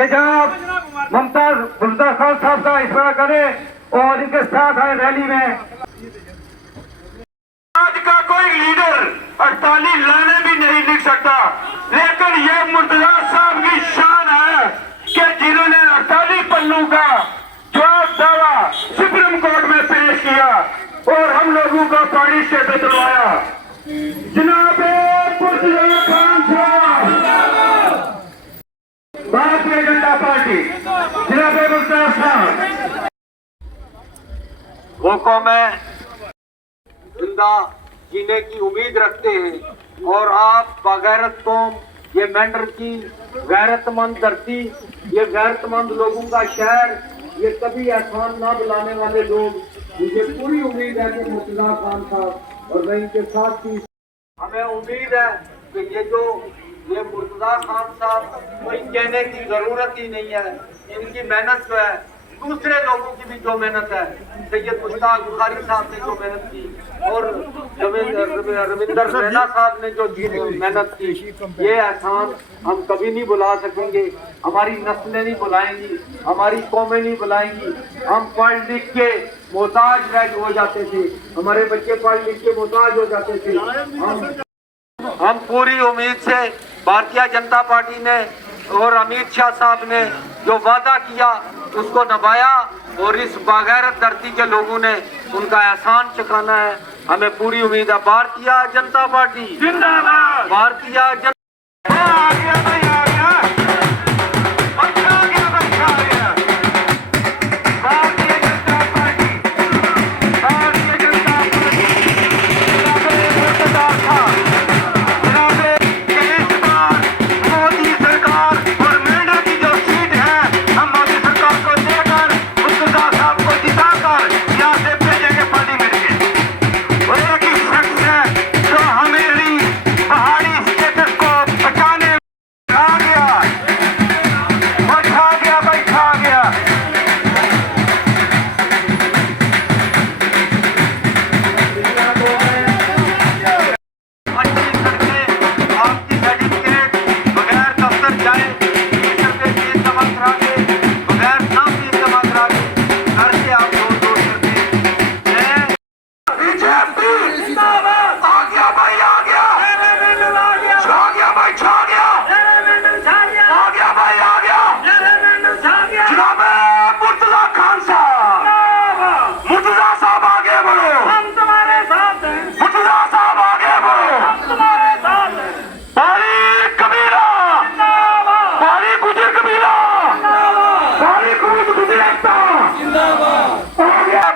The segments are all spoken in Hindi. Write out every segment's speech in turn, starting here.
कि जब मुमताज खान साहब का इशारा करें और इनके साथ आए रैली में। आज का कोई लीडर 48 लाने भी नहीं लिख सकता, लेकिन ये मुर्तजा साहब की शान है कि जिन्होंने 48 पन्नों का जवाब दावा सुप्रीम कोर्ट में पेश किया और हम लोगों को पानी से बचवाया। जनाब मुर्तजा खान साहब, भारतीय जनता पार्टी, जनाब मुर्तजा साहब लोगों में जिंदा जीने की उम्मीद रखते हैं और आप बगैरत कौम, ये मेंढर की गैरतमंद धरती, ये गैरतमंद लोगों का शहर, ये कभी एहसान ना बुलाने वाले लोग, मुझे पूरी उम्मीद है कि मुर्तजा खान साहब और मैं इनके साथ थी, हमें उम्मीद है कि ये मुर्तजा खान साहब कोई कहने की जरूरत ही नहीं है। इनकी मेहनत जो है, दूसरे लोगों की भी जो मेहनत है, सैयद मुश्ताक बुखारी साहब ने जो मेहनत की और रविंदर रैना साहब ने जो मेहनत की, ये एहसान हम कभी नहीं बुला सकेंगे। हमारी नस्लें नहीं बुलाएंगी, हमारी कौमें नहीं बुलाएंगी। हम पढ़ लिख के मोहताज रह हो जाते थे, हमारे बच्चे पढ़ लिख के मोहताज हो जाते थे। हम पूरी उम्मीद से भारतीय जनता पार्टी ने और अमित शाह साहब ने जो वादा किया उसको निभाया और इस बगैरत धरती के लोगों ने उनका एहसान चुकाना है। हमें पूरी उम्मीद है। भारतीय जनता पार्टी जिंदाबाद, भारतीय जनता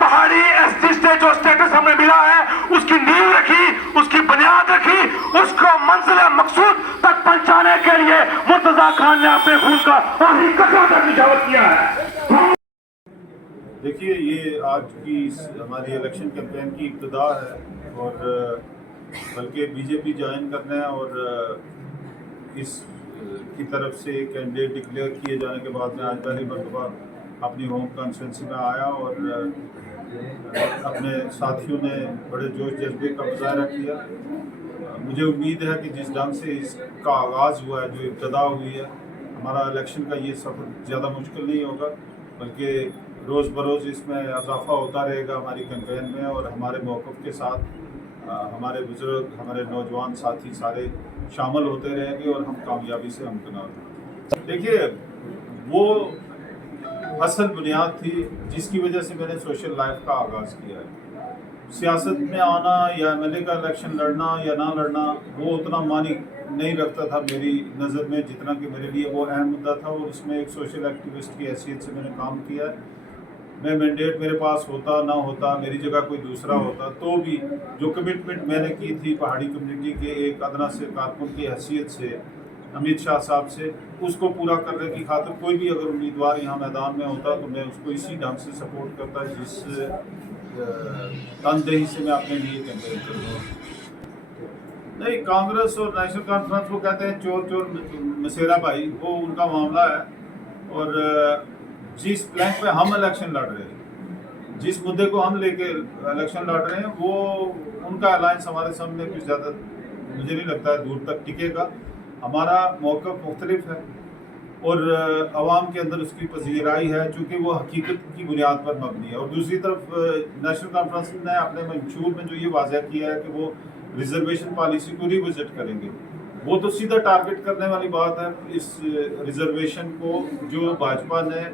पहाड़ी एसटी से जो स्टेटस हमें मिला है उसकी नींव रखी, उसकी बुनियाद रखी, उसको मंजिल मकसूद तक पहुंचाने के लिए मुर्तजा खान ने अपने खून का आखिरी कतरा तक निछावर किया है। देखिए, ये आज की हमारी इलेक्शन कैंपेन की इब्तिदा है और बल्कि बीजेपी ज्वाइन करना है और इस की तरफ से कैंडिडेट डिक्लेयर किए जाने के बाद मैं आज पहली मरतबा अपनी होम कॉन्स्टिट्यूंसी में आया और अपने साथियों ने बड़े जोश जज्बे का मुजाहरा किया। मुझे उम्मीद है कि जिस ढंग से इसका आगाज़ हुआ है, जो इब्तिदा हुई है, हमारा इलेक्शन का ये सफ़र ज़्यादा मुश्किल नहीं होगा, बल्कि रोज़ बरोज़ इसमें इजाफा होता रहेगा हमारी कैंपेन में और हमारे मौक़िफ़ के साथ हमारे बुजुर्ग, हमारे नौजवान साथी सारे शामिल होते रहेंगे और हम कामयाबी से हमकिनार होंगे। देखिए, वो असल बुनियाद थी जिसकी वजह से मैंने सोशल लाइफ का आगाज़ किया है। सियासत में आना या एमएलए का इलेक्शन लड़ना या ना लड़ना वो उतना मानी नहीं रखता था मेरी नज़र में, जितना कि मेरे लिए वो अहम मुद्दा था और उसमें एक सोशल एक्टिविस्ट की हैसियत से मैंने काम किया है। मैं मैंडेट मेरे पास होता ना होता, मेरी जगह कोई दूसरा होता, तो भी जो कमिटमेंट मैंने की थी पहाड़ी कम्युनिटी के एक अदना से कारकुन की हैसियत से अमित शाह साहब से, उसको पूरा करने की खातिर कोई भी अगर उम्मीदवार यहाँ मैदान में होता तो मैं उसको इसी ढंग से सपोर्ट करता जिस तनदेही से मैं अपने लिए कैंपेन करूँगा। नहीं, कांग्रेस और नेशनल कॉन्फ्रेंस वो कहते हैं चोर चोर मसेरा भाई, वो उनका मामला है। और जिस प्लैंक पे हम इलेक्शन लड़ रहे हैं, जिस मुद्दे को हम लेके इलेक्शन लड़ रहे हैं, वो उनका अलायंस हमारे सामने कुछ ज़्यादा मुझे नहीं लगता है दूर तक टिकेगा। हमारा मौक़िफ़ मुख्तलिफ है और आवाम के अंदर उसकी पजीराई है, चूँकि वो हकीकत की बुनियाद पर मबनी है। और दूसरी तरफ नेशनल कॉन्फ्रेंस ने अपने मंशूर में जो ये वाज़ह किया है कि वो रिजर्वेशन पॉलिसी को रिविजिट करेंगे, वो तो सीधा टारगेट करने वाली बात है इस रिजर्वेशन को जो भाजपा ने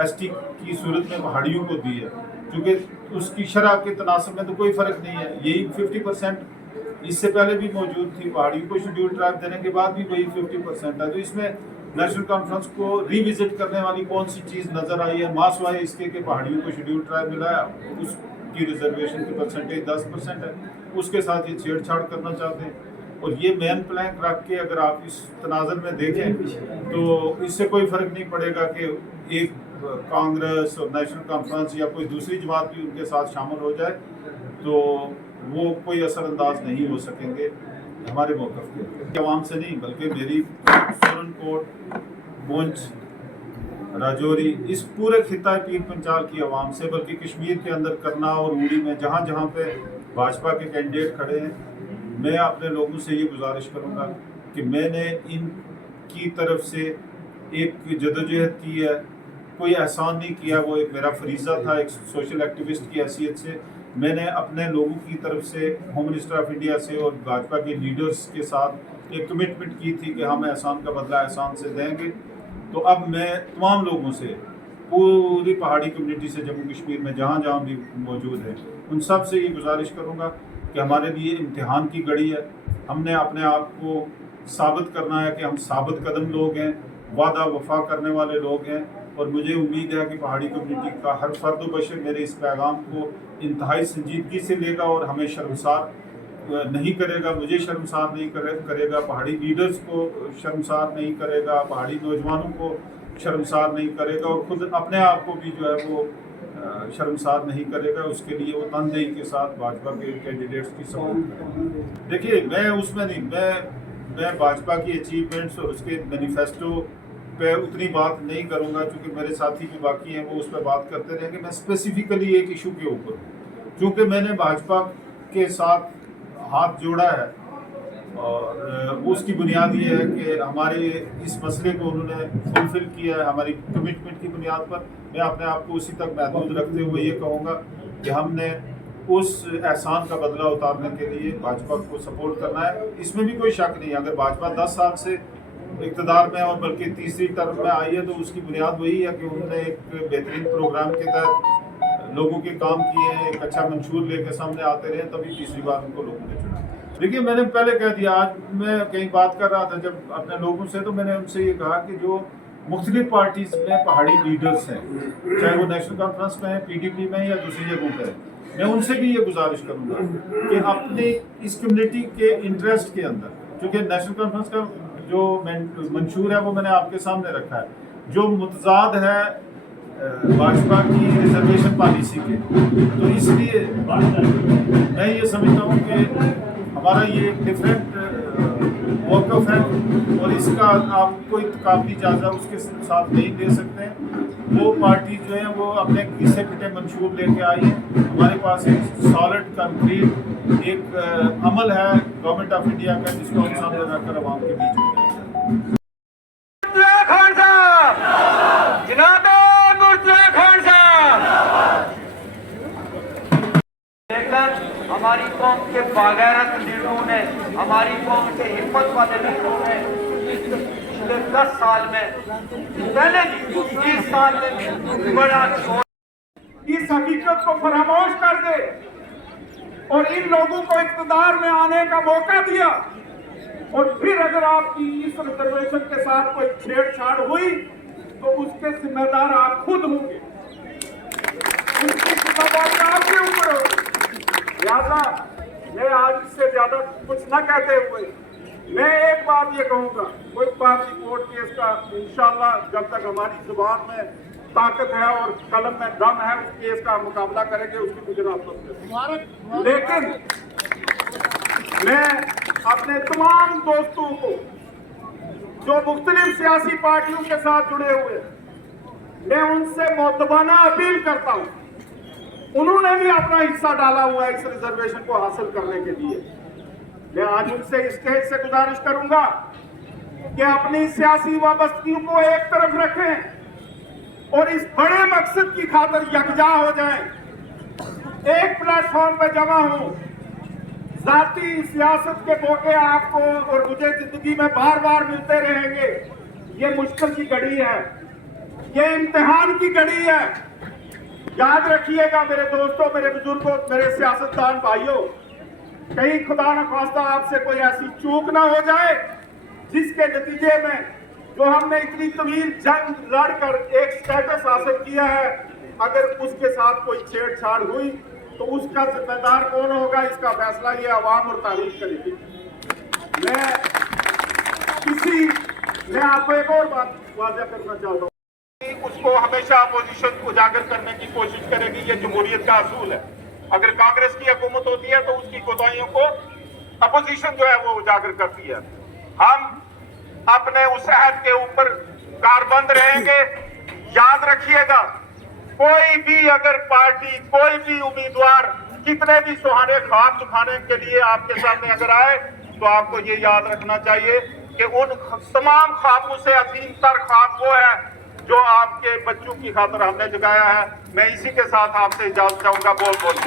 एसटी की सूरत में पहाड़ियों को दी है, क्योंकि उसकी शरह के तनासब में तो कोई फ़र्क नहीं है। यही 50% इससे पहले भी मौजूद थी, पहाड़ियों को शेड्यूल ट्राइब देने के बाद भी वही 50% है। तो इसमें नेशनल कॉन्फ्रेंस को रिविजिट करने वाली कौन सी चीज़ नज़र आई है? मासवाए इसके कि पहाड़ियों को शेड्यूल ट्राइब मिला है, उसकी रिजर्वेशन की परसेंटेज 10% है, उसके साथ ये छेड़छाड़ करना चाहते हैं। और ये मेन प्लैंक रख के अगर आप इस तनाज़र में देखें तो इससे कोई फ़र्क नहीं पड़ेगा कि एक कांग्रेस और नेशनल कॉन्फ्रेंस या कोई दूसरी जमात भी उनके साथ शामिल हो जाए, तो वो कोई असरअंदाज नहीं हो सकेंगे हमारे मौक़िफ़ के। अवाम से नहीं, बल्कि मेरी सुरनकोट, पुंछ, राजौरी, इस पूरे खिता पीर पंचाल की आवाम से, बल्कि कश्मीर के अंदर करना और उड़ी में जहाँ जहाँ पे भाजपा के कैंडिडेट खड़े हैं, मैं अपने लोगों से ये गुजारिश करूँगा कि मैंने इनकी तरफ से एक जदोजहद की है, कोई एहसान नहीं किया, वो एक मेरा फरीज़ा था एक सोशल एक्टिविस्ट की हैसियत से। मैंने अपने लोगों की तरफ से, होम मिनिस्टर ऑफ इंडिया से और भाजपा के लीडर्स के साथ एक कमिटमेंट की थी कि हम एहसान का बदला एहसान से देंगे। तो अब मैं तमाम लोगों से, पूरी पहाड़ी कम्युनिटी से, जम्मू कश्मीर में जहाँ जहाँ भी मौजूद है, उन सब से ये गुजारिश करूँगा कि हमारे लिए इम्तिहान की घड़ी है। हमने अपने आप को साबित करना है कि हम साबित कदम लोग हैं, वादा वफा करने वाले लोग हैं। और मुझे उम्मीद है कि पहाड़ी कम्युनिटी का हर फर्द बशर मेरे इस पैगाम को इंतहाई संजीदगी से लेगा और हमें शर्मसार नहीं करेगा, मुझे शर्मसार नहीं करेगा, पहाड़ी लीडर्स को शर्मसार नहीं करेगा, पहाड़ी नौजवानों को शर्मसार नहीं करेगा और ख़ुद अपने आप को भी जो है वो शर्मसार नहीं करेगा। उसके लिए वो तनदेही के साथ भाजपा के कैंडिडेट्स की सपोर्ट करेगा। देखिए, मैं उसमें नहीं, मैं भाजपा की अचीवमेंट्स और उसके मैनिफेस्टो पे उतनी बात नहीं करूंगा, क्योंकि मेरे साथी जो बाकी हैं वो उस पर बात करते रहेंगे। मैं स्पेसिफिकली एक इशू के ऊपर हूँ, क्योंकि मैंने भाजपा के साथ हाथ जोड़ा है और उसकी बुनियाद ये है कि हमारे इस मसले को उन्होंने फुलफिल किया है हमारी कमिटमेंट की बुनियाद पर। मैं अपने आप को उसी तक महदूद रखते हुए ये कहूँगा कि हमने उस एहसान का बदला उतारने के लिए भाजपा को सपोर्ट करना है। इसमें भी कोई शक नहीं, अगर भाजपा 10 साल से इक़्तिदार में और बल्कि तीसरी टर्म में आई है तो उसकी बुनियाद वही है कि उन्होंने एक बेहतरीन प्रोग्राम के तहत लोगों के काम किए हैं, एक अच्छा मंशूर लेकर सामने आते रहे, तभी तीसरी बार उनको लोगों ने चुना। देखिए, मैंने पहले कह दिया, आज मैं कहीं बात कर रहा था जब अपने लोगों से, तो मैंने उनसे ये कहा कि जो मुख्तलिफ पार्टीज में पहाड़ी लीडर्स हैं, चाहे वो नेशनल कॉन्फ्रेंस में है, PDP में या दूसरी जगहों पर है, मैं उनसे भी ये गुजारिश करूँगा कि अपने इस कम्युनिटी के इंटरेस्ट के अंदर, क्योंकि नेशनल कॉन्फ्रेंस का जो मंशूर है वो मैंने आपके सामने रखा है, जो मुतजाद है भाजपा की रिजर्वेशन पॉलिसी के, तो इसलिए मैं ये समझता हूँ कि हमारा ये डिफरेंट मौक़िफ़ है और इसका आप कोई काबिल इजाज़ा उसके साथ नहीं दे सकते हैं। वो पार्टी जो है वो अपने घिसे पिटे मंशूर लेके आई है। हमारे पास एक सॉलिड कंक्रीट एक अमल है गवर्नमेंट ऑफ इंडिया का, जिसको हम सामने रखकर आवाम के बीच में हमारी कौम के बागैरत लीडरों ने, हमारी कौम के हिम्मत वाले लीडरों ने पिछले 10 साल में, पहले 20 साल में बड़ा इस हकीकत को फरामोश कर दे और इन लोगों को इक़्तिदार में आने का मौका दिया। और फिर अगर आपकी इस रिजर्वेशन के साथ कोई छेड़छाड़ हुई तो उसके जिम्मेदार आप खुद होंगे, उनकी जिम्मेदारी आपके ऊपर होगी। लिहाजा मैं आज इससे ज्यादा कुछ न कहते हुए मैं एक बात ये कहूँगा, कोई पार्टी कोर्ट केस का इंशाअल्लाह जब तक हमारी जुबान में ताकत है और कलम में दम है उस केस का मुकाबला करेंगे, उसकी गुजरात पर। लेकिन मैं अपने तमाम दोस्तों को जो मुख्तलिफ सियासी पार्टियों के साथ जुड़े हुए, मैं उनसे मोतबाना अपील करता हूँ, उन्होंने भी अपना हिस्सा डाला हुआ है इस रिजर्वेशन को हासिल करने के लिए। मैं आज उनसे इसके से गुजारिश करूंगा कि अपनी सियासी वाबस्तगियों को एक तरफ रखें और इस बड़े मकसद की खातिर यकजा हो जाएं, एक प्लेटफॉर्म पर जमा हो। जाती सियासत के मौके आपको और मुझे जिंदगी में बार बार मिलते रहेंगे। ये मुश्किल की घड़ी है, ये इम्तिहान की घड़ी है। याद रखिएगा मेरे दोस्तों, मेरे बुजुर्गों, मेरे सियासतदान भाइयों, कहीं खुदा न खास्ता आपसे कोई ऐसी चूक ना हो जाए जिसके नतीजे में जो हमने इतनी तवील जंग लड़कर एक स्टेटस हासिल किया है, अगर उसके साथ कोई छेड़छाड़ हुई तो उसका जिम्मेदार कौन होगा, इसका फैसला ये अवाम और तारीख करेगी। मैं आपको एक और बात वाज़ेह करना चाहता हूँ, उसको हमेशा अपोजिशन उजागर करने की कोशिश करेगी। ये जमहूरियत का असूल है। अगर कांग्रेस की हुकूमत होती है तो उसकी कोताहियों को अपोजिशन जो है वो उजागर करती है। हम अपने उस अहद के ऊपर कारबंद रहेंगे। याद रखिएगा, कोई भी अगर पार्टी, कोई भी उम्मीदवार कितने भी सुहाने ख्वाब दिखाने के लिए आपके सामने अगर आए तो आपको ये याद रखना चाहिए कि उन तमाम ख्वाबों से अजीम तर ख्वाब वो है जो आपके बच्चों की खातिर हमने जगाया है। मैं इसी के साथ आपसे इजाजत चाहूंगा। बहुत बहुत